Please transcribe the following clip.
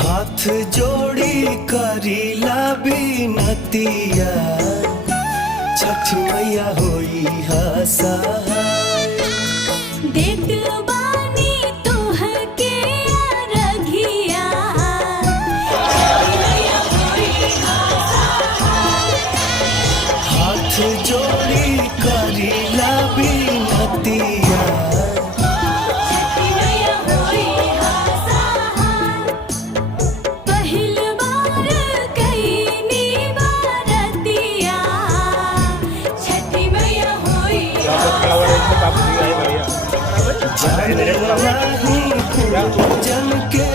हाथ जोड़ी करीला बिनतिया, छठ मैया होई हा सहाय। देत बानी तोहके अरघिया, छठी मैया होई हा सहाय। हाथ जोड़ी करीला बिनतिया, छठी मैया होई हा सहाय। पहिल बार कईनी बारतिया, छठी मैया होई जाने नाही पूजन के